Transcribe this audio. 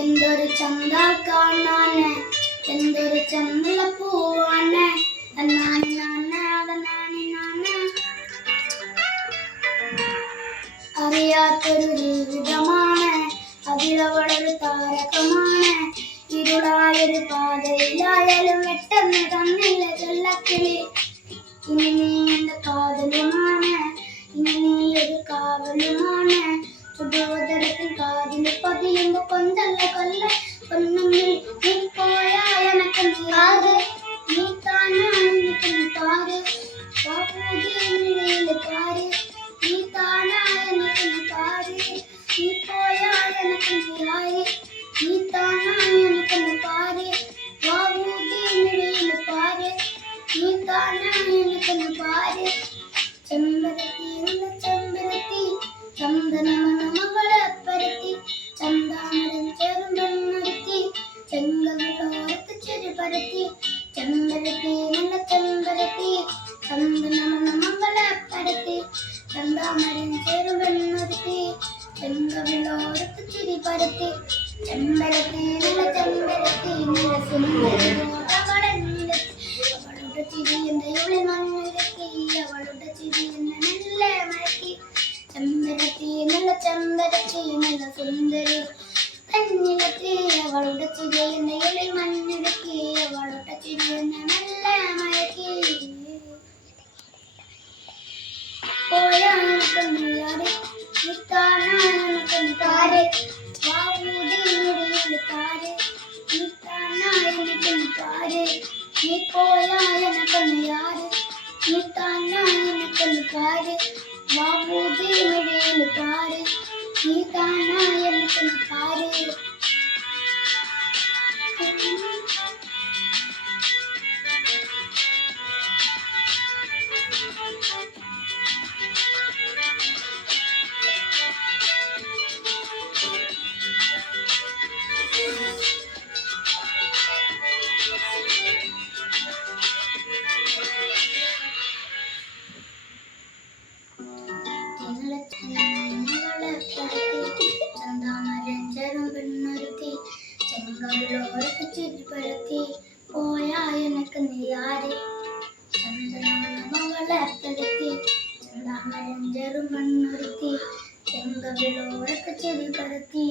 എന്തൊരു ചന്ത കാണാന്, എന്തൊരു ചന്തല പൂവാണ്. അറിയാത്തൊരു ജീവിതമാണ്, അതിലവളൊരു താരകമാണ്. ഇരുളായൊരു പാതയിലായാലും പെട്ടെന്ന് തന്നില്ല ചൊല്ലക്കിളി. ഇനി നീ എന്റെ കാതലുമാണ്, ഇനി നീ ഒരു കാവലുമാണ്. ചുടുവതരത്തിൽ കാതിൽ പതിയുമ്പോ കൊന്തല്ല കൊല്ല കൊന്നെങ്കിൽ നീ പോയാ എനക്ക് നീയാറ്. നീ താനാണ് നിൽക്കുന്ന പാര്, ബാബുജിയില് പാര്. നീ താനാണ് നിൽക്കുന്ന പാര്, നീ പോയാ എനക്ക് നീയാറ്. നീ താനാണ് നിൽക്കുന്ന പാര്, ബാബുജിയില് പാര്. നീ താനാണ് നിൽക്കുന്ന പാര്. ചെമ്പരത്തിയുള്ള ചെമ്പരത്തി ചന്ദനമണമകളെ പരത്തി, ചന്ദാമരം ചേരും പെണ്ണൊരുത്തി ചെങ്കവിളോരത്ത് ചെരി പരത്തി. ചെമ്പരത്തി നല്ല ചെമ്പരത്തി ചന്ദനമണമകളെ പരത്തി, ചന്ദാമരം ചേരും പെണ്ണൊരുത്തി ചെങ്കവിളോരത്ത് ചെരി പരത്തി. ചെമ്പരത്തി നല്ല ചെമ്പരത്തി നല്ല സുന്ദരവളെ അവളുടെ ചിരി എന്റെ ഇവിടെ മണ്ണുരത്തി, അവളുടെ ചിരി എന്നെ മെല്ലെ മയക്കി. ചെമ്പരത്തി നല്ല ചെമ്പരത്തി നല്ല സുന്ദരി കണ്ണിലെത്തി, അവളുടെ ചിരി എന്റെ ഇവിടെ മണ്ണുരത്തി, അവളുടെ ചിരി എന്നെ മെല്ലെ മയക്കി. പോയാണിക്കണ്ണുയാരെ നീ കാണാനിക്കണ്ണു പാരെ, ബാബുജിയില് പാരെ. നീ കാണാനിക്കണ്ണു പാരെ, നീ പോയായനക്കണ്ണു യാര്. നീ താനായനക്കണ്ണു പാര്, ബാബുജിയില് പാര്. നീ താനായനക്കണ്ണു പാര്. ചെങ്കവിളോരത്ത് ചിരിപ്പരത്തി, പോയായനക്ക് നീയാര്. ചന്ദനമകളെ പരത്തി, ചന്ദാമരം ചെറുമണ്ണൊരുത്തി ചെങ്കവിളോരത്ത് ചിരിപ്പരത്തി.